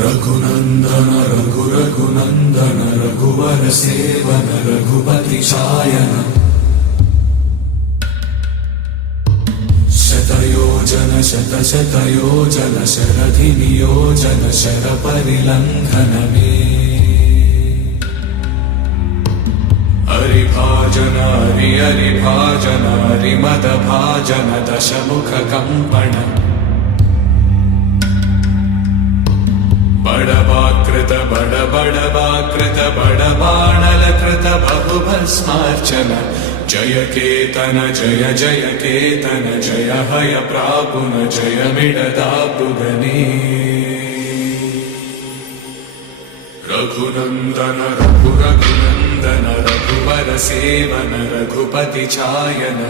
रघुनंदन रघुनंदन रघुवर seven Raghupati चायन शतयोजन शतयोजन शरधि नियोजन sir परिलंघन में हरिभाजन हरिभाजन हरिमद भाजन दशमुख कंपन बड़वाकृत बड़बाणल कृत बहुभस्मार्चन जय केतन जय जय केतन जय हय प्रापुन जय मिडदापुगने रघुनंदन रघुनंदन रघुवर सेवन रघुपति चायन